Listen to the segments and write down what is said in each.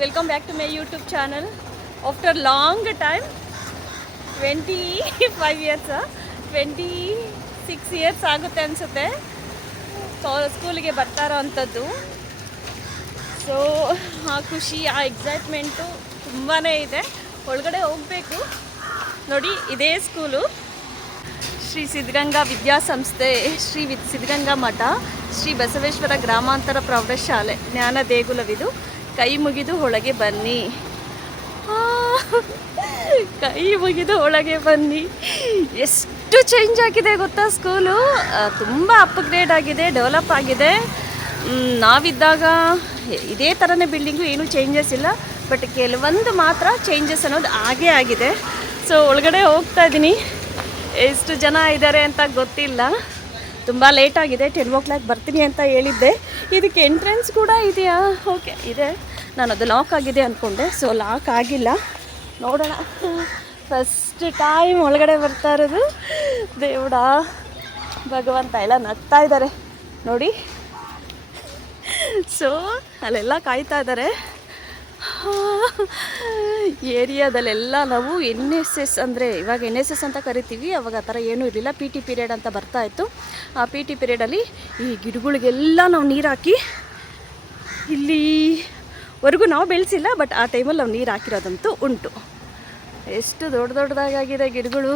Welcome back to my YouTube channel after long time twenty five years twenty six years ಆಗುತ್ತೆ ಅನಿಸುತ್ತೆ. ಸ್ಕೂಲಿಗೆ ಬರ್ತಾ ಇರೋ ಅಂಥದ್ದು ಸೊ ಆ ಖುಷಿ, ಆ ಎಕ್ಸೈಟ್ಮೆಂಟು ತುಂಬಾ ಇದೆ. ಒಳಗಡೆ ಹೋಗಬೇಕು. ನೋಡಿ, ಇದೇ ಸ್ಕೂಲು ಶ್ರೀ ಸಿದ್ಧಗಂಗಾ ವಿದ್ಯಾಸಂಸ್ಥೆ, ಶ್ರೀ ಸಿದ್ಧಗಂಗಾ ಮಠ, ಶ್ರೀ ಬಸವೇಶ್ವರ ಗ್ರಾಮಾಂತರ ಪ್ರೌಢಶಾಲೆ, ಜ್ಞಾನ ದೇಗುಲವಿದು. ಕೈ ಮುಗಿದು ಒಳಗೆ ಬನ್ನಿ. ಕೈ ಮುಗಿದು ಒಳಗೆ ಬನ್ನಿ. ಎಷ್ಟು ಚೇಂಜ್ ಆಗಿದೆ ಗೊತ್ತಾ ಸ್ಕೂಲು ತುಂಬ ಅಪ್ಗ್ರೇಡ್ ಆಗಿದೆ ಡೆವಲಪ್ ಆಗಿದೆ. ನಾವಿದ್ದಾಗ ಇದೇ ಥರನೇ ಬಿಲ್ಡಿಂಗು ಏನೂ ಚೇಂಜಸ್ ಇಲ್ಲ ಬಟ್ ಕೆಲವೊಂದು ಮಾತ್ರ ಚೇಂಜಸ್ ಅನ್ನೋದು ಹಾಗೇ ಆಗಿದೆ. ಸೊ ಒಳಗಡೆ ಹೋಗ್ತಾ ಇದ್ದೀನಿ. ಎಷ್ಟು ಜನ ಇದ್ದಾರೆ ಅಂತ ಗೊತ್ತಿಲ್ಲ. ತುಂಬ ಲೇಟ್ ಆಗಿದೆ ಟೆನ್ ಓ ಕ್ಲಾಕ್ ಬರ್ತೀನಿ ಅಂತ ಹೇಳಿದ್ದೆ. ಇದಕ್ಕೆ ಎಂಟ್ರೆನ್ಸ್ ಕೂಡ ಇದೆಯಾ? ಓಕೆ ಇದೆ. ನಾನು ಅದು ಲಾಕ್ ಆಗಿದೆ ಅಂದ್ಕೊಂಡೆ ಸೊ ಲಾಕ್ ಆಗಿಲ್ಲ. ನೋಡೋಣ. ಫಸ್ಟ್ ಟೈಮ್ ಒಳಗಡೆ ಬರ್ತಾ ಇರೋದು. ದೇವಡ, ಭಗವಂತ ಎಲ್ಲ ನಗ್ತಾ ಇದ್ದಾರೆ. ನೋಡಿ. ಸೊ ಅಲ್ಲೆಲ್ಲ ಕಾಯ್ತಾ ಇದ್ದಾರೆ. ಏರಿಯಾದಲ್ಲೆಲ್ಲ ನಾವು ಎನ್ ಎಸ್ ಎಸ್ ಅಂದರೆ ಇವಾಗ ಎನ್ ಎಸ್ ಎಸ್ ಅಂತ ಕರಿತೀವಿ, ಅವಾಗ ಆ ಥರ ಏನೂ ಇರಲಿಲ್ಲ. ಪಿ ಟಿ ಪೀರಿಯಡ್ ಅಂತ ಬರ್ತಾ ಇತ್ತು. ಆ ಪಿ ಟಿ ಪಿರಿಯಡಲ್ಲಿ ಈ ಗಿಡಗಳಿಗೆಲ್ಲ ನಾವು ನೀರು ಹಾಕಿ ಇಲ್ಲಿವರೆಗೂ ನಾವು ಬೆಳೆಸಿಲ್ಲ ಬಟ್ ಆ ಟೈಮಲ್ಲಿ ನಾವು ನೀರು ಹಾಕಿರೋದಂತೂ ಉಂಟು. ಎಷ್ಟು ದೊಡ್ಡ ದೊಡ್ಡದಾಗಿದೆ ಗಿಡಗಳು.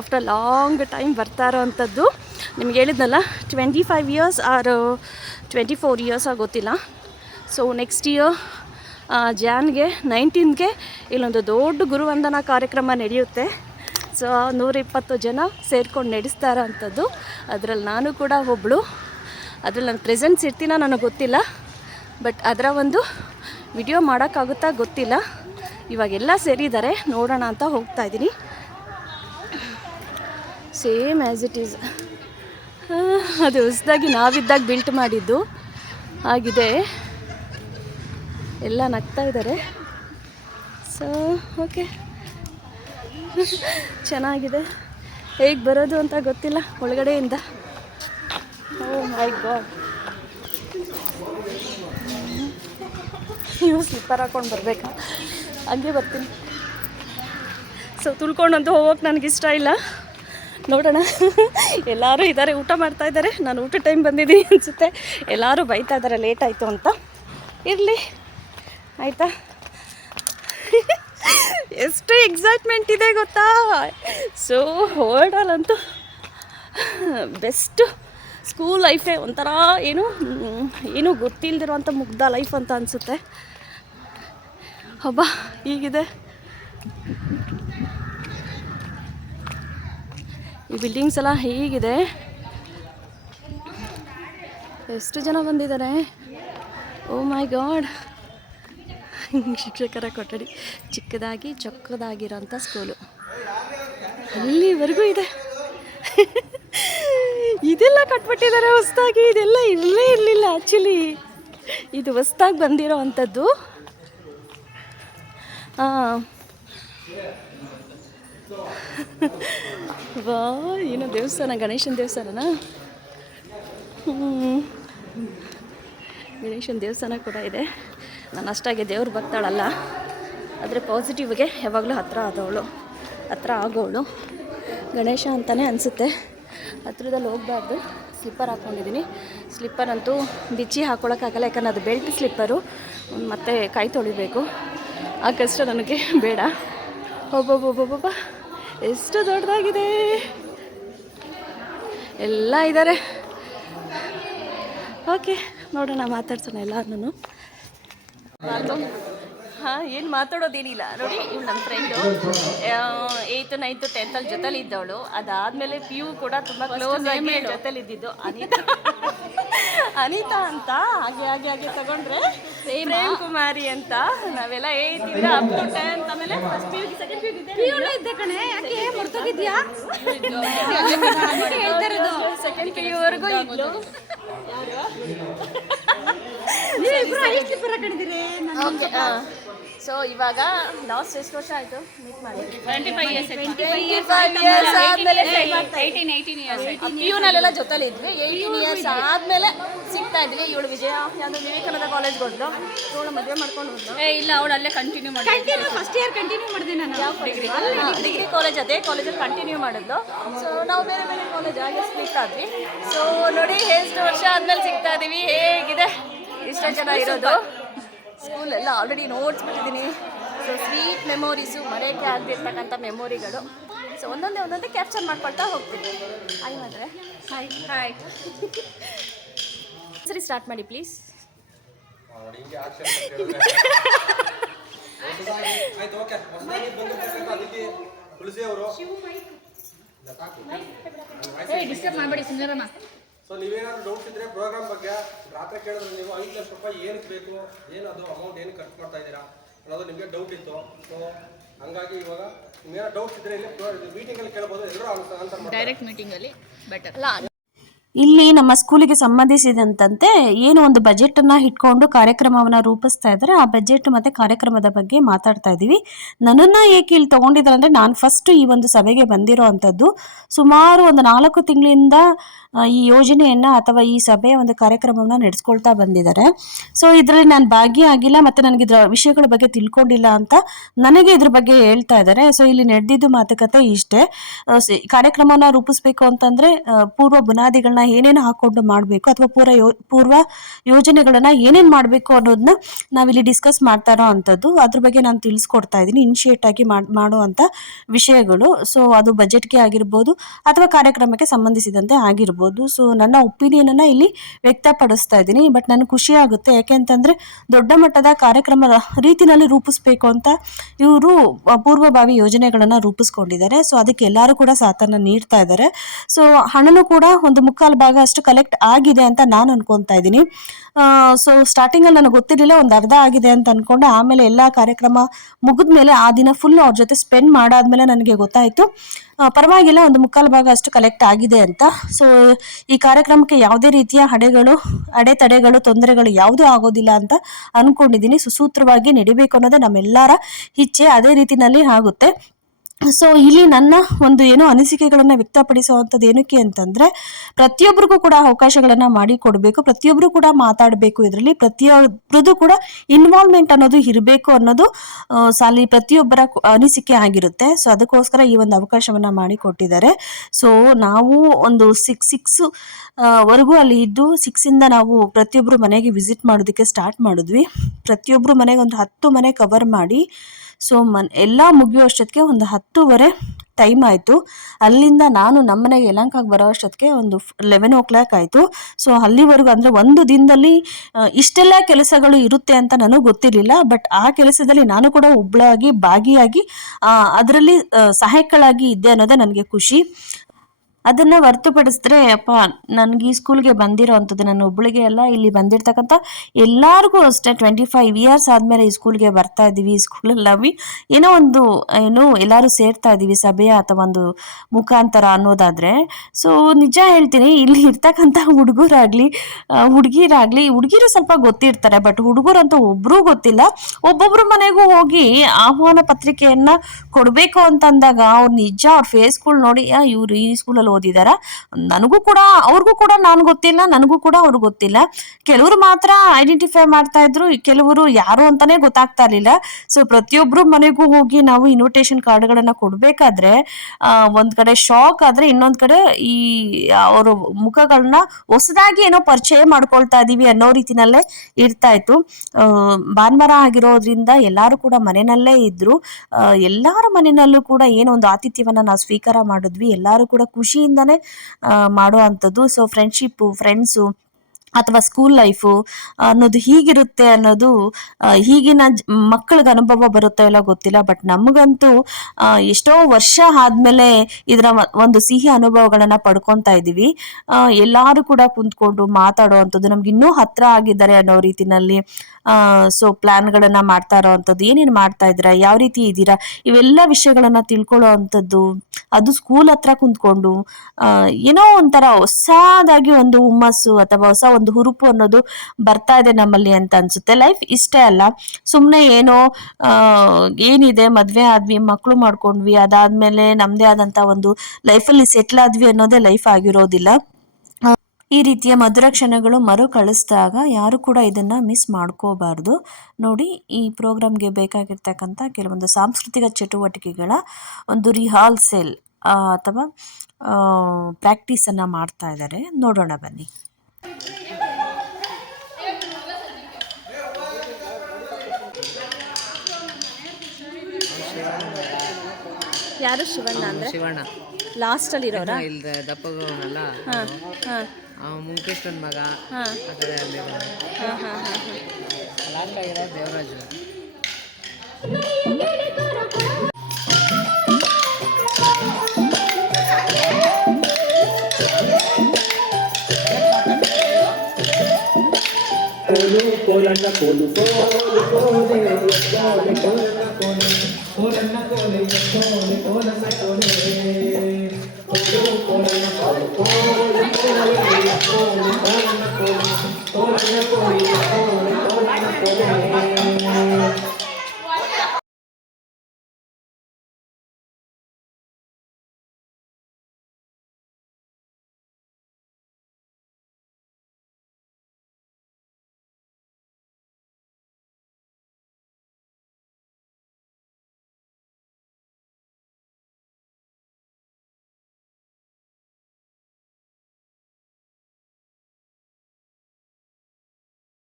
ಆಫ್ಟರ್ ಲಾಂಗ್ ಟೈಮ್ ಬರ್ತಾ ಇರೋವಂಥದ್ದು. ನಿಮ್ಗೆ ಹೇಳಿದ್ನಲ್ಲ twenty five years or twenty four years ಆಗೋತಿಲ್ಲ so next year ಜಾನ್ಗೆ, ನೈನ್ಟೀನ್ಗೆ ಇಲ್ಲೊಂದು ದೊಡ್ಡ ಗುರುವಂದನಾ ಕಾರ್ಯಕ್ರಮ ನಡೆಯುತ್ತೆ. ಸೊ, ನೂರಿಪ್ಪತ್ತು ಜನ ಸೇರ್ಕೊಂಡು ನಡೆಸ್ತಾ ಇರೋವಂಥದ್ದು ಅದರಲ್ಲಿ ನಾನು ಕೂಡ ಒಬ್ಬಳು ಅದರಲ್ಲಿ ನನ್ನ ಪ್ರೆಸೆನ್ಸ್ ಇರ್ತೀನ ನನಗೆ ಗೊತ್ತಿಲ್ಲ. ಬಟ್ ಅದರ ಒಂದು ವಿಡಿಯೋ ಮಾಡೋಕ್ಕಾಗುತ್ತಾ ಗೊತ್ತಿಲ್ಲ. ಇವಾಗೆಲ್ಲ ಸೇರಿದ್ದಾರೆ. ನೋಡೋಣ ಅಂತ ಹೋಗ್ತಾ ಇದ್ದೀನಿ. ಸೇಮ್ ಆ್ಯಸ್ ಇಟ್ ಈಸ್ ಅದು ಹೊಸದಾಗಿ ನಾವಿದ್ದಾಗ ಬಿಲ್ಟ್ ಮಾಡಿದ್ದು. ಆಗಿದೆ. ಎಲ್ಲ ನಗ್ತಾ ಇದ್ದಾರೆ. ಸೊ ಓಕೆ ಚೆನ್ನಾಗಿದೆ. ಹೇಗೆ ಬರೋದು ಅಂತ ಗೊತ್ತಿಲ್ಲ ಒಳಗಡೆಯಿಂದ. ಓ ಮೈ ಗಾಡ್ ನೀವು ಸ್ಲಿಪ್ಪರ್ ಹಾಕೊಂಡು ಬರಬೇಕಾ? ಹಂಗೆ ಬರ್ತೀನಿ. ಸೊ ತುಳ್ಕೊಂಡಂತೂ ಹೋಗೋಕೆ ನನಗಿಷ್ಟ ಇಲ್ಲ. ನೋಡೋಣ. ಎಲ್ಲರೂ ಇದ್ದಾರೆ ಊಟ ಮಾಡ್ತಾ ಇದ್ದಾರೆ ನಾನು ಊಟ ಟೈಮ್ ಬಂದಿದ್ದೀನಿ ಅನಿಸುತ್ತೆ. ಎಲ್ಲರೂ ಬೈತಾ ಇದ್ದಾರೆ ಲೇಟ್ ಆಯಿತು ಅಂತ. ಇರಲಿ. ಆಯಿತಾ? ಎಷ್ಟು ಎಕ್ಸೈಟ್ಮೆಂಟ್ ಇದೆ ಗೊತ್ತಾ? ಸೊ ಹೊರಡಲ್ಲಂತೂ ಬೆಸ್ಟ್ ಸ್ಕೂಲ್ ಲೈಫೇ ಒಂಥರ ಏನು ಏನು ಗೊತ್ತಿಲ್ದಿರೋಂಥ ಮುಗ್ಧ ಲೈಫ್ ಅಂತ ಅನಿಸುತ್ತೆ. ಹಬ್ಬ ಹೀಗಿದೆ. ಈ ಬಿಲ್ಡಿಂಗ್ಸ್ ಎಲ್ಲ ಹೀಗಿದೆ. ಎಷ್ಟು ಜನ ಬಂದಿದ್ದಾರೆ? ಓ ಮೈ ಗಾಡ್ ಶಿಕ್ಷಕರ ಕೊಠಡಿ ಚಿಕ್ಕದಾಗಿ ಚೊಕ್ಕದಾಗಿರೋಂಥ ಸ್ಕೂಲು. ಅಲ್ಲಿವರೆಗೂ ಇದೆ. ಇದೆಲ್ಲ ಕಟ್ಬಿಟ್ಟಿದ್ದಾರೆ ಹೊಸ್ದಾಗಿ. ಇದೆಲ್ಲ ಇಲ್ಲೇ ಇರಲಿಲ್ಲ ಆ್ಯಕ್ಚುಲಿ ಇದು ಹೊಸ್ದಾಗಿ ಬಂದಿರೋ ಅಂಥದ್ದು. ವಾ, ಏನು ದೇವಸ್ಥಾನ, ಗಣೇಶನ ದೇವಸ್ಥಾನನಾ. ಗಣೇಶನ ದೇವಸ್ಥಾನ ಕೂಡ ಇದೆ. ನಾನು ಅಷ್ಟಾಗಿ ದೇವ್ರ ಭಕ್ತಾಳಲ್ಲ. ಆದರೆ ಪಾಸಿಟಿವ್ಗೆ ಯಾವಾಗಲೂ ಹತ್ತಿರ ಆದವಳು. ಹತ್ರ ಆಗೋವಳು ಗಣೇಶ ಅಂತಲೇ ಅನಿಸುತ್ತೆ. ಹತ್ರದಲ್ಲಿ ಹೋಗಬಾರ್ದು. ಸ್ಲಿಪ್ಪರ್ ಹಾಕ್ಕೊಂಡಿದ್ದೀನಿ ಸ್ಲಿಪ್ಪರ್ ಅಂತೂ ಬಿಚ್ಚಿ ಹಾಕ್ಕೊಳೋಕ್ಕಾಗಲ್ಲ ಯಾಕಂದ್ರೆ ಅದು ಬೆಲ್ಟ್ ಸ್ಲಿಪ್ಪರು. ಮತ್ತು ಕೈ ತೊಳಿಬೇಕು. ಆ ಕಷ್ಟ ನನಗೆ ಬೇಡ. ಒಬ್ಬೊಬ್ಬೊಬ್ಬೊಬ್ಬ ಎಷ್ಟು ದೊಡ್ಡದಾಗಿದೆ. ಎಲ್ಲ ಇದ್ದಾರೆ ಓಕೆ ನೋಡೋಣ, ಮಾತಾಡ್ಸೋಣ ಎಲ್ಲಾರನ್ನೂ ಹಾಂ ಏನು ಮಾತಾಡೋದೇನಿಲ್ಲ. ನೋಡಿ ಇವ್ ನನ್ನ ಫ್ರೆಂಡು ಏಯ್ತ್ ನೈನ್ತ್ ಟೆಂತಲ್ಲಿ ಜೊತೆಲಿ ಇದ್ದವಳು. ಅದಾದಮೇಲೆ ಪಿ ಯು ಕೂಡ ತುಂಬ ಕ್ಲೋಸ್ ಆಗಿ ಜೊತೆಲಿ ಇದ್ದಿದ್ದು ಅನಿತಾ. ಅನಿತಾ ಅಂತ? ಹಾಗೆ ಹಾಗೆ ಹಾಗೆ ತಗೊಂಡ್ರೆ ಪ್ರೇಮ್ ಕುಮಾರಿ ಅಂತ. ನಾವೆಲ್ಲ ಏಯ್ತಿದ್ರೆ ಅಪ್ ಟು ಟೆಂತ್ ಆಮೇಲೆ first P U second P U ಇದ್ದೆ ಕಣೆ. ಯಾಕೆ ಮರ್ತೋಗಿದ್ಯಾ? ಸೆಕೆಂಡ್ ಪಿ ಯುವರೆಗೂ ಇದ್ಲು. ನೀವಿಬ್ರು ಐದು ಸ್ಲಿಪ್ಪರ್ ಹಾಕೊಂಡಿದ್ದೀರಿ? ಓಕೆ ಸೊ ಇವಾಗ ಲಾಸ್ಟ್ ಎಷ್ಟು ವರ್ಷ ಆಯಿತು? ಮೀಟ್ ಮಾಡಿ. ಪ್ಯೂನಲ್ಲೆಲ್ಲ ಜೊತೆಲಿ ಇದ್ವಿ. ಏಯ್ಟೀನ್ ಇಯರ್ಸ್ ಆದಮೇಲೆ ಸಿಗ್ತಾ ಇದ್ವಿ. ಇವಳು ವಿಜಯ ಯಾವುದು ವಿವೇಕಾನಂದ ಕಾಲೇಜ್ ಹೋದ್ಲು. ಇವಳು ಮದುವೆ ಮಾಡ್ಕೊಂಡು ಹೋದ್ಲು. ಏ ಇಲ್ಲ ಅವಳು ಅಲ್ಲೇ ಕಂಟಿನ್ಯೂ ಮಾಡಿ ಫಸ್ಟ್ ಇಯರ್ ಕಂಟಿನ್ಯೂ ಮಾಡಿದೆ ನಾನು. ಡಿಗ್ರಿ ಡಿಗ್ರಿ ಕಾಲೇಜ್ ಅದೇ ಕಾಲೇಜಲ್ಲಿ ಕಂಟಿನ್ಯೂ ಮಾಡಿದ್ಲು. ಸೊ ನಾವು ಬೇರೆ ಬೇರೆ ಕಾಲೇಜ್ ಆಗಿ ಸ್ಪ್ಲಿಟ್ ಆದ್ವಿ. ಸೊ ನೋಡಿ ಎಷ್ಟು ವರ್ಷ ಆದ್ಮೇಲೆ ಸಿಗ್ತಾ ಇದೀವಿ. ಹೇಗಿದೆ? ಇಷ್ಟ ಜನ ಇರೋದು? ಸ್ಕೂಲ್ ಎಲ್ಲ ಆಲ್ರೆಡಿ ನೋಟ್ಸ್ ಬಿಟ್ಟಿದ್ದೀನಿ. ಸೊ ಸ್ವೀಟ್ ಮೆಮೊರೀಸು ಮರೆಯೋಕ್ಕೆ ಆಗದಿರ್ತಕ್ಕಂಥ ಮೆಮೊರಿಗಳು ಸೊ ಒಂದೊಂದೇ ಒಂದೊಂದೇ ಕ್ಯಾಪ್ಚರ್ ಮಾಡ್ಕೊಳ್ತಾ ಹೋಗ್ತೀನಿ. ಹಾಯ್ ಮಾಡಿದ್ರೆ ಹಾಯ್ ಹಾಯ್ ಸರಿ ಸ್ಟಾರ್ಟ್ ಮಾಡಿ ಪ್ಲೀಸ್ ಏ ಡಿಸ್ಟರ್ಬ್ ಮಾಡಬೇಡಿ ಸುಂದರಮ್ಮ ಸೊ ನೀವೇನಾದ್ರು ಡೌಟ್ಸ್ ಇದ್ರೆ ಪ್ರೋಗ್ರಾಮ್ ಬಗ್ಗೆ ರಾತ್ರಿ ಕೇಳಿದ್ರೆ ನೀವು ಐದು ಲಕ್ಷ ರೂಪಾಯಿ ಏನು ಬೇಕು ಏನು ಅದು ಅಮೌಂಟ್ ಏನು ಖರ್ಚು ಮಾಡ್ತಾ ಇದ್ದೀರಾ ಅನ್ನೋದು ನಿಮಗೆ ಡೌಟ್ ಇತ್ತು. ಸೊ ಹಂಗಾಗಿ ಇವಾಗ ನಿಮ್ಗೆ ಡೌಟ್ಸ್ ಇದ್ರೆ ಇಲ್ಲಿ ಮೀಟಿಂಗಲ್ಲಿ ಕೇಳ್ಬೋದು ಎಲ್ಲರೂ ಆನ್ಸರ್ ಮಾಡ್ತಾರೆ. ಡೈರೆಕ್ಟ್ ಮೀಟಿಂಗಲ್ಲಿ ಬೆಟರ್ ಅಲ್ಲ ಇಲ್ಲಿ ನಮ್ಮ ಸ್ಕೂಲಿಗೆ ಸಂಬಂಧಿಸಿದಂತೆ ಏನು ಒಂದು ಬಜೆಟ್ ಅನ್ನ ಇಟ್ಕೊಂಡು ಕಾರ್ಯಕ್ರಮವನ್ನ ರೂಪಿಸ್ತಾ ಇದ್ದಾರೆ, ಆ ಬಜೆಟ್ ಮತ್ತೆ ಕಾರ್ಯಕ್ರಮದ ಬಗ್ಗೆ ಮಾತಾಡ್ತಾ ಇದ್ದೀವಿ ನನ್ನನ್ನ ಏಕೆ ಇಲ್ಲಿ ತಗೊಂಡಿದ್ದಾರೆ ಅಂದ್ರೆ, ನಾನು ಫಸ್ಟ್ ಈ ಒಂದು ಸಭೆಗೆ ಬಂದಿರೋ ಅಂಥದ್ದು ಸುಮಾರು ಒಂದು ನಾಲ್ಕು ತಿಂಗಳಿಂದ ಈ ಯೋಜನೆಯನ್ನ ಅಥವಾ ಈ ಸಭೆಯ ಒಂದು ಕಾರ್ಯಕ್ರಮವನ್ನ ನಡೆಸ್ಕೊಳ್ತಾ ಬಂದಿದ್ದಾರೆ. ಸೊ ಇದರಲ್ಲಿ ನಾನು ಭಾಗಿಯಾಗಿಲ್ಲ ಮತ್ತೆ ನನಗೆ ಇದ್ರ ವಿಷಯಗಳ ಬಗ್ಗೆ ತಿಳ್ಕೊಂಡಿಲ್ಲ ಅಂತ ನನಗೆ ಇದ್ರ ಬಗ್ಗೆ ಹೇಳ್ತಾ ಇದ್ದಾರೆ. ಸೊ ಇಲ್ಲಿ ನಡೆದಿದ್ದು ಮಾತುಕತೆ ಇಷ್ಟೇ. ಕಾರ್ಯಕ್ರಮವನ್ನ ರೂಪಿಸ್ಬೇಕು ಅಂತಂದ್ರೆ ಪೂರ್ವ ಬುನಾದಿಗಳನ್ನ ಏನೇನು ಹಾಕೊಂಡು ಮಾಡಬೇಕು ಅಥವಾ ಪೂರ್ವ ಯೋ, ಪೂರ್ವ ಯೋಜನೆಗಳನ್ನ ಏನೇನು ಮಾಡಬೇಕು ಅನ್ನೋದನ್ನ ನಾವಿಲ್ಲಿ ಡಿಸ್ಕಸ್ ಮಾಡ್ತಾ ಇರೋ ಅಂಥದ್ದು. ಅದ್ರ ಬಗ್ಗೆ ನಾನು ತಿಳಿಸ್ಕೊಡ್ತಾ ಇದ್ದೀನಿ. ಇನಿಷಿಯೇಟ್ ಆಗಿ ಮಾಡ್ ಮಾಡುವಂಥ ವಿಷಯಗಳು. ಸೊ ಅದು ಬಜೆಟ್ಗೆ ಆಗಿರ್ಬೋದು ಅಥವಾ ಕಾರ್ಯಕ್ರಮಕ್ಕೆ ಸಂಬಂಧಿಸಿದಂತೆ ಆಗಿರ್ಬೋದು. ಸೊ ನನ್ನ ಒಪಿನಿಯನನ್ನು ಇಲ್ಲಿ ವ್ಯಕ್ತಪಡಿಸ್ತಾ ಇದ್ದೀನಿ. ಬಟ್ ನನಗೆ ಖುಷಿ ಆಗುತ್ತೆ. ಯಾಕೆಂತಂದರೆ ದೊಡ್ಡ ಮಟ್ಟದ ಕಾರ್ಯಕ್ರಮ ರೀತಿನಲ್ಲಿ ರೂಪಿಸ್ಬೇಕು ಅಂತ ಇವರು ಪೂರ್ವಭಾವಿ ಯೋಜನೆಗಳನ್ನು ರೂಪಿಸ್ಕೊಂಡಿದ್ದಾರೆ. ಸೊ ಅದಕ್ಕೆ ಎಲ್ಲರೂ ಕೂಡ ಸಾಥನ್ನು ನೀಡ್ತಾ ಇದ್ದಾರೆ. ಸೊ ಹಣನೂ ಕೂಡ ಒಂದು ಮುಕ್ಕಾಲು ಭಾಗ ಅಷ್ಟು ಕಲೆಕ್ಟ್ ಆಗಿದೆ ಅಂತ ನಾನು ಅನ್ಕೊತಾ ಇದ್ದೀನಿ. ಸೊ ಸ್ಟಾರ್ಟಿಂಗಲ್ಲಿ ನನಗೆ ಗೊತ್ತಿರಲಿಲ್ಲ, ಒಂದು ಅರ್ಧ ಆಗಿದೆ ಅಂತ ಅನ್ಕೊಂಡೆ. ಆಮೇಲೆ ಎಲ್ಲ ಕಾರ್ಯಕ್ರಮ ಮುಗಿದ ಮೇಲೆ ಆ ದಿನ ಫುಲ್ ಅವ್ರ ಜೊತೆ ಸ್ಪೆಂಡ್ ಮಾಡಾದ್ಮೇಲೆ ನನಗೆ ಗೊತ್ತಾಯಿತು. ಪರವಾಗಿಲ್ಲ, ಒಂದು ಮುಕ್ಕಾಲು ಭಾಗ ಅಷ್ಟು ಕಲೆಕ್ಟ್ ಆಗಿದೆ ಅಂತ. ಸೊ ಈ ಕಾರ್ಯಕ್ರಮಕ್ಕೆ ಯಾವುದೇ ರೀತಿಯ ಹಡೆಗಳು, ಅಡೆತಡೆಗಳು, ತೊಂದರೆಗಳು ಯಾವುದೂ ಆಗೋದಿಲ್ಲ ಅಂತ ಅನ್ಕೊಂಡಿದ್ದೀನಿ. ಸುಸೂತ್ರವಾಗಿ ನಡಿಬೇಕು ಅನ್ನೋದೇ ನಮ್ಮೆಲ್ಲರ ಇಚ್ಛೆ. ಅದೇ ರೀತಿನಲ್ಲಿ ಆಗುತ್ತೆ. ಸೊ ಇಲ್ಲಿ ನನ್ನ ಒಂದು ಏನು ಅನಿಸಿಕೆಗಳನ್ನು ವ್ಯಕ್ತಪಡಿಸುವಂಥದ್ದು ಏನಕ್ಕೆ ಅಂತಂದ್ರೆ ಪ್ರತಿಯೊಬ್ಬರಿಗೂ ಕೂಡ ಅವಕಾಶಗಳನ್ನು ಮಾಡಿ ಕೊಡಬೇಕು ಪ್ರತಿಯೊಬ್ಬರು ಕೂಡ ಮಾತಾಡಬೇಕು ಇದರಲ್ಲಿ ಪ್ರತಿಯೊಬ್ಬರದು ಕೂಡ ಇನ್ವಾಲ್ವ್ಮೆಂಟ್ ಅನ್ನೋದು ಇರಬೇಕು ಅನ್ನೋದು ಸಾಲಿ ಪ್ರತಿಯೊಬ್ಬರ ಅನಿಸಿಕೆ ಆಗಿರುತ್ತೆ. ಸೊ ಅದಕ್ಕೋಸ್ಕರ ಈ ಒಂದು ಅವಕಾಶವನ್ನ ಮಾಡಿ ಕೊಟ್ಟಿದ್ದಾರೆ. ಸೊ ನಾವು ಒಂದು ಸಿಕ್ಸ್ ಸಿಕ್ಸ್ ವರೆಗೂ ಅಲ್ಲಿ ಇದ್ದು ಸಿಕ್ಸಿಂದ ನಾವು ಪ್ರತಿಯೊಬ್ಬರು ಮನೆಗೆ ವಿಸಿಟ್ ಮಾಡೋದಕ್ಕೆ ಸ್ಟಾರ್ಟ್ ಮಾಡಿದ್ವಿ. ಪ್ರತಿಯೊಬ್ಬರು ಮನೆಗೆ ಒಂದು ಹತ್ತು ಮನೆ ಕವರ್ ಮಾಡಿ ಸೊ ಮನ್ ಎಲ್ಲ ಮುಗಿಯುವಷ್ಟೊತ್ತಿಗೆ ಒಂದು ಹತ್ತುವರೆ ಟೈಮ್ ಆಯಿತು. ಅಲ್ಲಿಂದ ನಾನು ನಮ್ಮನೆಗೆ ಯಲಂಕಾಗಿ ಬರೋ ಅಷ್ಟೊತ್ತಿಗೆ ಒಂದು ಲೆವೆನ್ ಓ ಕ್ಲಾಕ್ ಆಯಿತು. ಸೊ ಅಲ್ಲಿವರೆಗೂ ಅಂದರೆ ಒಂದು ದಿನದಲ್ಲಿ ಇಷ್ಟೆಲ್ಲ ಕೆಲಸಗಳು ಇರುತ್ತೆ ಅಂತ ನನಗೆ ಗೊತ್ತಿರಲಿಲ್ಲ. ಬಟ್ ಆ ಕೆಲಸದಲ್ಲಿ ನಾನು ಕೂಡ ಒಬ್ಬಳಾಗಿ ಭಾಗಿಯಾಗಿ ಅದರಲ್ಲಿ ಸಹಾಯಕಳಾಗಿ ಇದ್ದೆ ಅನ್ನೋದೇ ನನಗೆ ಖುಷಿ. ಅದನ್ನ ಹೊರ್ತುಪಡಿಸಿದ್ರೆ, ಅಪ್ಪ, ನನಗೆ ಈ ಸ್ಕೂಲ್ಗೆ ಬಂದಿರೋ ಅಂಥದ್ದು ನನ್ನ ಒಬ್ಬಳಿಗೆ ಅಲ್ಲ, ಇಲ್ಲಿ ಬಂದಿರ್ತಕ್ಕಂಥ ಎಲ್ಲರಿಗೂ ಅಷ್ಟೇ ಟ್ವೆಂಟಿ ಫೈವ್ ಇಯರ್ಸ್ ಆದಮೇಲೆ ಈ ಸ್ಕೂಲ್ಗೆ ಬರ್ತಾ ಇದ್ದೀವಿ ಈ ಸ್ಕೂಲಲ್ಲಿ ಏನೋ ಒಂದು, ಏನು ಎಲ್ಲರೂ ಸೇರ್ತಾ ಇದ್ದೀವಿ ಸಭೆಯ ಅಥವಾ ಒಂದು ಮುಖಾಂತರ ಅನ್ನೋದಾದರೆ. ಸೊ ನಿಜ ಹೇಳ್ತೀನಿ, ಇಲ್ಲಿ ಇರ್ತಕ್ಕಂಥ ಹುಡುಗರಾಗಲಿ ಹುಡುಗಿರಾಗಲಿ, ಹುಡುಗಿರು ಸ್ವಲ್ಪ ಗೊತ್ತಿರ್ತಾರೆ ಬಟ್ ಹುಡುಗರಂತೂ ಒಬ್ಬರೂ ಗೊತ್ತಿಲ್ಲ. ಒಬ್ಬೊಬ್ಬರು ಮನೆಗೂ ಹೋಗಿ ಆಹ್ವಾನ ಪತ್ರಿಕೆಯನ್ನ ಕೊಡಬೇಕು ಅಂತಂದಾಗ ಅವ್ರು ನಿಜ ಅವ್ರ ಫೇಸ್ಗಳು ನೋಡಿ ಇವ್ರು ಈ ಸ್ಕೂಲಲ್ಲಿ ಓದಿದಾರ. ನನಗೂ ಕೂಡ, ಅವ್ರಿಗೂ ಕೂಡ ನಾನು ಗೊತ್ತಿಲ್ಲ, ನನಗೂ ಕೂಡ ಅವ್ರಿಗೆ ಗೊತ್ತಿಲ್ಲ. ಕೆಲವರು ಮಾತ್ರ ಐಡೆಂಟಿಫೈ ಮಾಡ್ತಾ ಇದ್ರು, ಕೆಲವರು ಯಾರು ಅಂತಾನೆ ಗೊತ್ತಾಗ್ತಾ ಇರಲಿಲ್ಲ. ಸೊ ಪ್ರತಿಯೊಬ್ರು ಮನೆಗೂ ಹೋಗಿ ನಾವು ಇನ್ವಿಟೇಷನ್ ಕಾರ್ಡ್ಗಳನ್ನ ಕೊಡ್ಬೇಕಾದ್ರೆ ಒಂದ್ ಕಡೆ ಶಾಕ್ ಆದ್ರೆ ಇನ್ನೊಂದ್ ಕಡೆ ಈ, ಅವರು ಮುಖಗಳನ್ನ ಹೊಸದಾಗಿ ಏನೋ ಪರಿಚಯ ಮಾಡ್ಕೊಳ್ತಾ ಇದೀವಿ ಅನ್ನೋ ರೀತಿನಲ್ಲೇ ಇರ್ತಾ ಇತ್ತು. ಭಾನುವಾರ ಆಗಿರೋದ್ರಿಂದ ಎಲ್ಲರೂ ಕೂಡ ಮನೆಯಲ್ಲೇ ಇದ್ರು. ಎಲ್ಲರ ಮನೆಯಲ್ಲೂ ಕೂಡ ಏನೋ ಒಂದು ಆತಿಥ್ಯವನ್ನ ನಾವು ಸ್ವೀಕಾರ ಮಾಡಿದ್ವಿ. ಎಲ್ಲರೂ ಕೂಡ ಮಾಡುವಂಥದ್ದು ಮಾಡೋ ಅಂಥದ್ದು ಸೊ ಫ್ರೆಂಡ್ಶಿಪ್ಪು ಫ್ರೆಂಡ್ಸು ಅಥವಾ ಸ್ಕೂಲ್ ಲೈಫು ಅನ್ನೋದು ಹೀಗಿರುತ್ತೆ ಅನ್ನೋದು ಈಗಿನ ಮಕ್ಕಳಿಗೆ ಅನುಭವ ಬರುತ್ತೋ ಇಲ್ಲ ಗೊತ್ತಿಲ್ಲ ಬಟ್ ನಮಗಂತೂ ಎಷ್ಟೋ ವರ್ಷ ಆದ್ಮೇಲೆ ಇದರ ಒಂದು ಸಿಹಿ ಅನುಭವಗಳನ್ನ ಪಡ್ಕೊತಾ ಇದ್ದೀವಿ. ಎಲ್ಲರೂ ಕೂಡ ಕುಂತ್ಕೊಂಡು ಮಾತಾಡೋ ಅಂಥದ್ದು ನಮ್ಗೆ ಇನ್ನೂ ಹತ್ರ ಆಗಿದ್ದಾರೆ ಅನ್ನೋ ರೀತಿನಲ್ಲಿ ಸೊ ಪ್ಲಾನ್ಗಳನ್ನ ಮಾಡ್ತಾ ಇರೋ ಅಂಥದ್ದು. ಏನೇನು ಮಾಡ್ತಾ ಇದ್ದೀರಾ? ಯಾವ ರೀತಿ ಇದ್ದೀರಾ? ಇವೆಲ್ಲ ವಿಷಯಗಳನ್ನ ತಿಳ್ಕೊಳ್ಳೋ ಅಂಥದ್ದು, ಅದು ಸ್ಕೂಲ್ ಹತ್ರ ಕುಂತ್ಕೊಂಡು ಏನೋ ಒಂಥರ ಹೊಸದಾಗಿ ಒಂದು ಹುಮ್ಮಸ್ಸು ಅಥವಾ ಹೊಸ ಒಂದು ಹುರುಪು ಅನ್ನೋದು ಬರ್ತಾ ಇದೆ ನಮ್ಮಲ್ಲಿ ಅಂತ ಅನ್ಸುತ್ತೆ. ಲೈಫ್ ಇಷ್ಟೇ ಅಲ್ಲ. ಸುಮ್ಮನೆ ಏನೋ ಏನಿದೆ, ಮದುವೆ ಆದ್ವಿ ಮಕ್ಕಳು ಮಾಡ್ಕೊಂಡ್ವಿ, ಅದಾದ್ಮೇಲೆ ನಮ್ಮದೇ ಆದಂತ ಒಂದು ಲೈಫಲ್ಲಿ ಸೆಟ್ಲ್ ಆದ್ವಿ ಅನ್ನೋದೇ ಲೈಫ್ ಆಗಿರೋದಿಲ್ಲ. ಈ ರೀತಿಯ ಮಧುರ ಕ್ಷಣಗಳು ಮರು ಕಳಿಸಿದಾಗ ಯಾರು ಕೂಡ ಇದನ್ನ ಮಿಸ್ ಮಾಡ್ಕೋಬಾರ್ದು. ನೋಡಿ, ಈ ಪ್ರೋಗ್ರಾಮ್ಗೆ ಬೇಕಾಗಿರ್ತಕ್ಕಂಥ ಕೆಲವೊಂದು ಸಾಂಸ್ಕೃತಿಕ ಚಟುವಟಿಕೆಗಳ ಒಂದು ರಿಹಾಲ್ಸೆಲ್ ಅಥವಾ ಪ್ರಾಕ್ಟೀಸನ್ನು ಮಾಡ್ತಾ ಇದ್ದಾರೆ. ನೋಡೋಣ ಬನ್ನಿ. ಯಾರು ಶಿವಣ್ಣ ಅಂದ್ರೆ? ಶಿವಣ್ಣ. ಲಾಸ್ಟಲ್ಲಿ ಇರೋರಾ ಇಲ್ದ ದಪ್ಪಗವನಲ್ಲ ಹಾಂ ಹಾಂ. ಅವ ಮುಖೇಶ್ವರನ್ ಮಗ. ಹಾಂ. ಆ ಕಡೆ ಅಲ್ಲಿ ಹಾಂ ಹಾಂ ಹಾಂ ಲಾಸ್ಟ್ ಆಗಿರೋ ದೇವರಾಜು. ಕೋಲನ್ನ ಕೋಲಿ Hola,